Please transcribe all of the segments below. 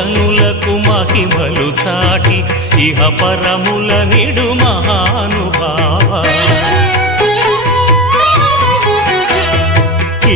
జనులకు మహిమలు చాటి ఇహ పరముల నిడు మహానుభావ.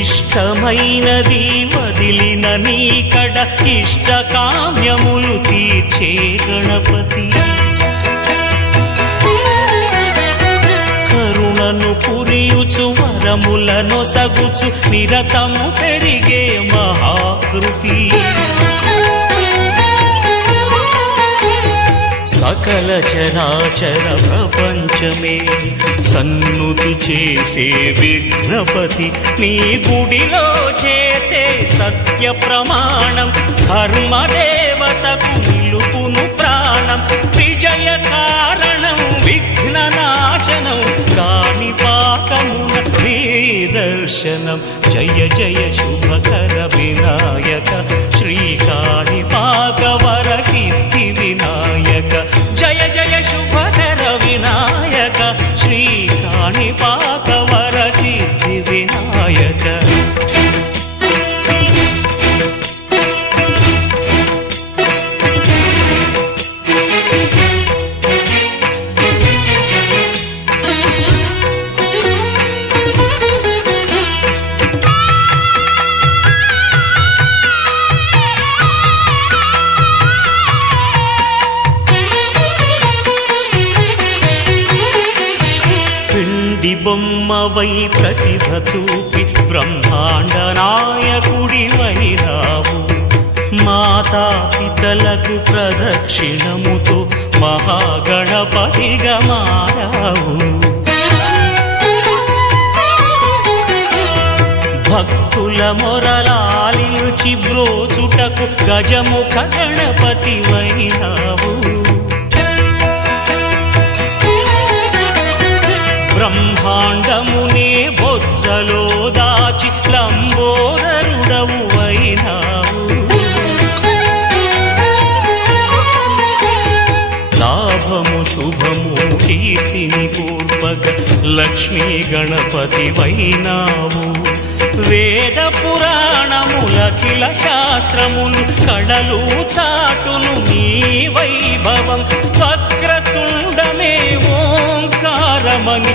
ఇష్టమైనది వదిలిన నీకడ ఇష్ట కామ్యములు తీర్చే గణపతి. కరుణను పురియుచు వరములను సగుచు నిరతము పెరిగే మహాకృతి. సకల చరాచర ప్రపంచమే. సన్నుతి చేసే విఘ్నపతి నీ గుడిలో చేసే సత్య ప్రమాణం. ధర్మదేవతకు నిలుపును ప్రాణం. విజయ కారణం విఘ్న నాశనం. కాని పాకమున నీ దర్శనం. జయ జయ శుభకర వినాయక శ్రీకాణి పాకవర సిద్ధి వినాయక. జయ జయ శుభకర వినాయక. శ్రీ కాణిపాక బ్రహ్మాండ నాయకుడి వైరావు. మాతా పితలకు ప్రదక్షిణముతో మహాగణపతిగా మారావు. భక్తుల మొరలాలించి బ్రోచుటకు గజముఖ గణపతి వైనావు బ్రహ్మాండమునే బొజ్జలో దాచి లంబోదరుడవు అయినావు లాభము శుభము కీర్తిని పూర్వక లక్ష్మీ గణపతి వైనావు వేద పురాణములఖిల శాస్త్రమును కడలు చాటును నీ వైభవం. వక్రతుండమే ఓంకారమని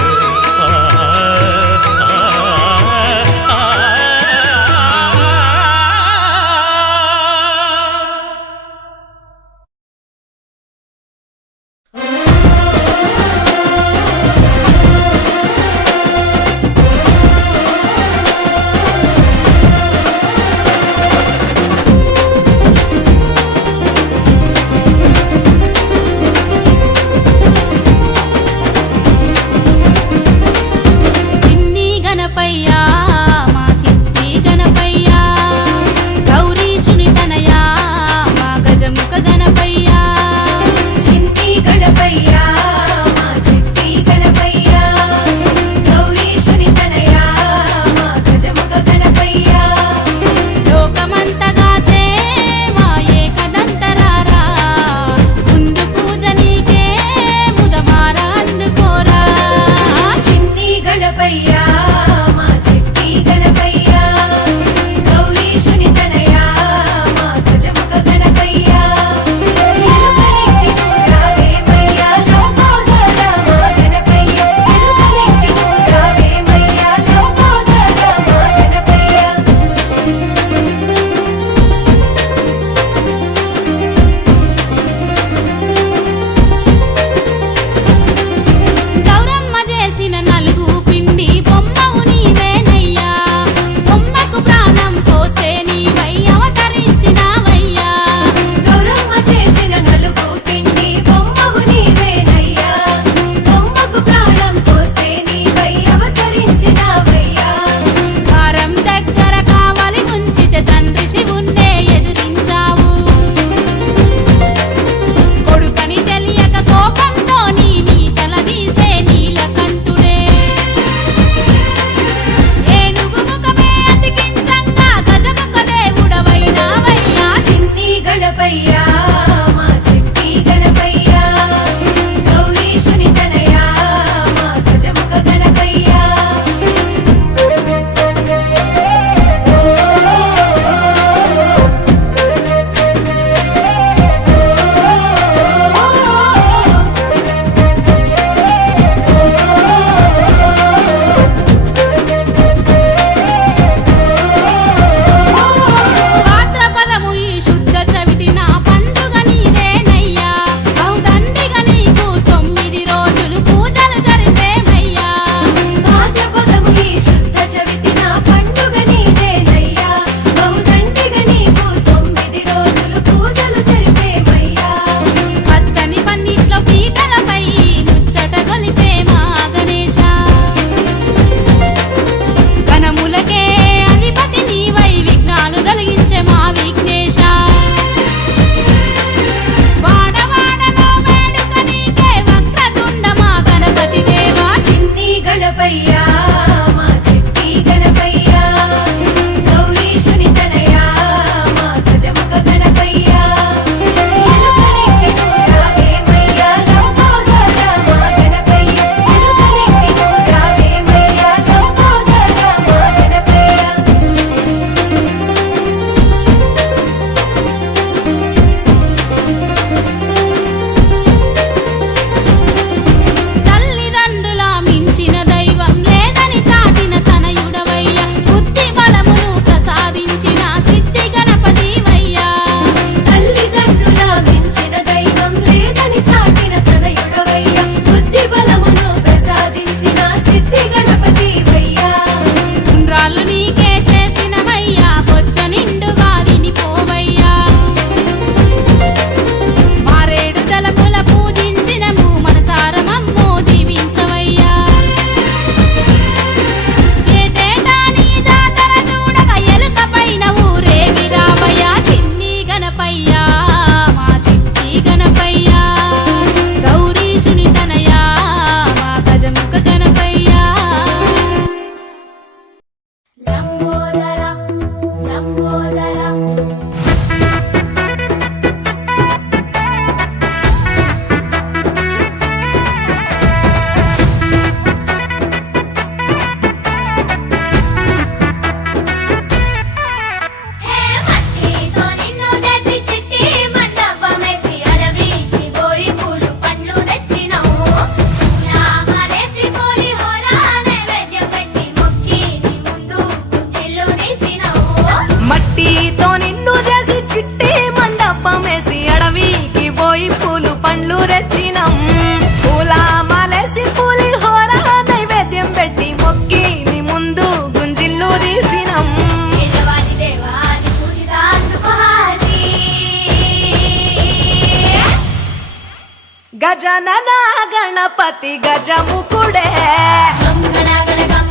గం గణగణ గం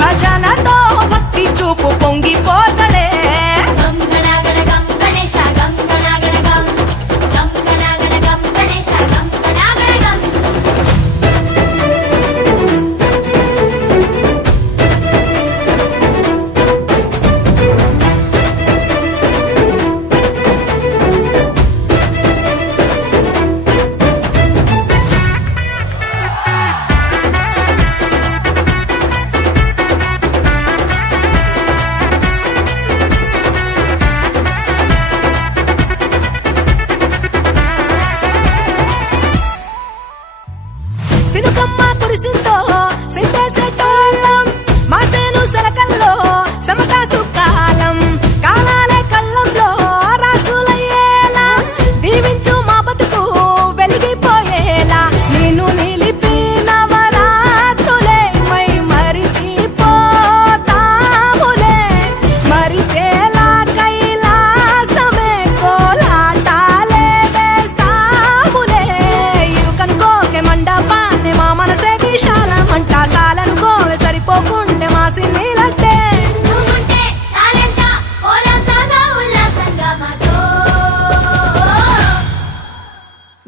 భజనతో భక్తి చూపు పొంగిపోతడే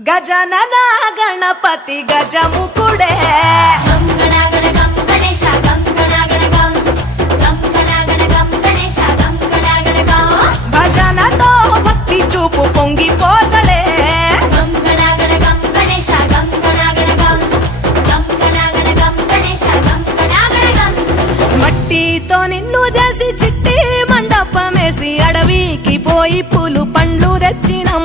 గజనన గణపతి గజముకుడే. భజనతో చిట్టి మండపమేసి అడవికి పోయి పూలు పండ్లు తెచ్చినం.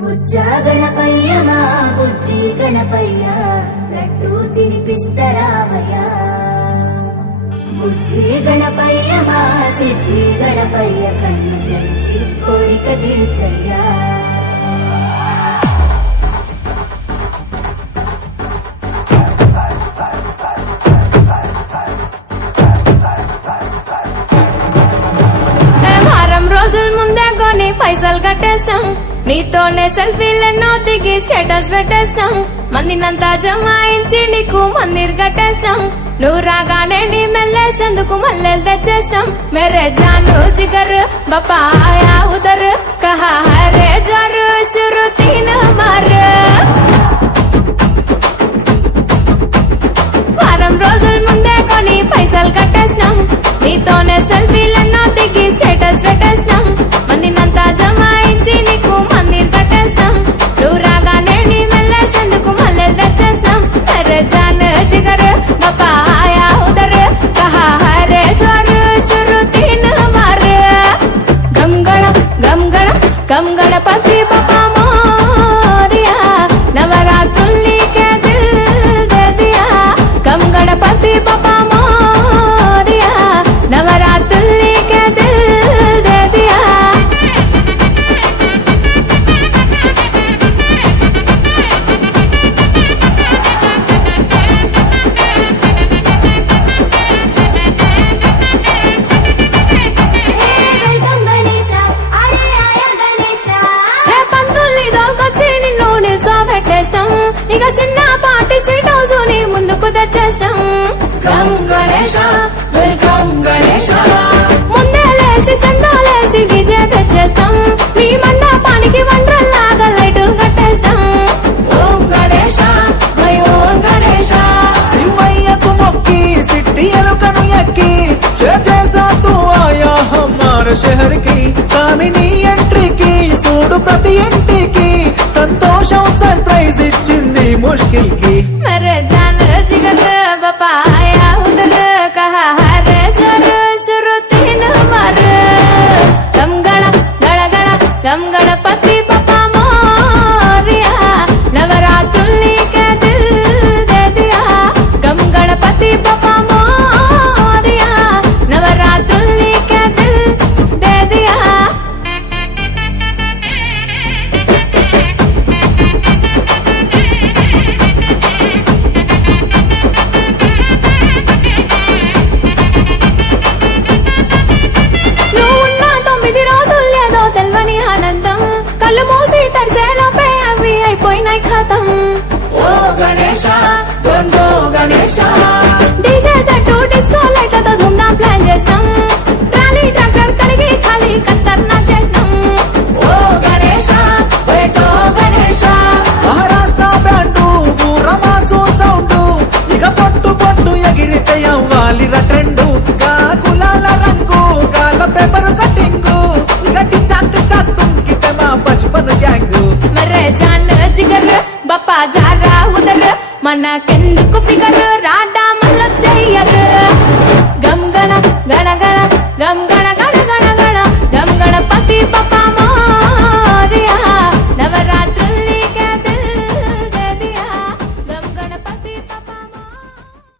బుజ్జా గణపయ్య మా బుజ్జి గణపయ్య లడ్డు తినిపిస్తరావయ్య బుద్ధి గణపయ్య మా సిద్ధి గణపయ్య కన్ను తెరిచి కోరిక తీర్చయ్యా. వారం రోజుల ముందే కొని పైసలు కట్టేస్తాం నీతోనే సెల్ఫీలెన్నో దిగి స్టేటస్ పెట్టేసినాం. మందినంతా జమాయించి నీకు మందిర్ కట్టేసినాము నువ్వు రాగానే నీ మెల్లేసేందుకు మల్లెలు తెచ్చేసినాం. మెరే జాను జిగర్ బపాయా ఉదరు కహారే జరు షురు తీన మర్. వారం రోజుల ముందే కొని పైసలు కట్టేసినాం. నీతోనే సెల్ఫీలెన్నో దిగి స్టేటస్ పెట్టేసినాం. ఇక చిన్న పార్టీ స్వీట్ హౌస్ని ముందుకు తెచ్చేస్తాం. ముందే లేసి చందాలేసి డీజే తెచ్చేస్తాం. మీ మండపానికి వండ్రల్లాగా లైటులు కట్టేస్తాం. ఓం గణేశ మై ఓం గణేశ. సిట్టి ఎలుకను ఎక్కి షేర్ చేసా తూ ఆయా హమార షహర్ ఎంట్రీకి చూడు ప్రతి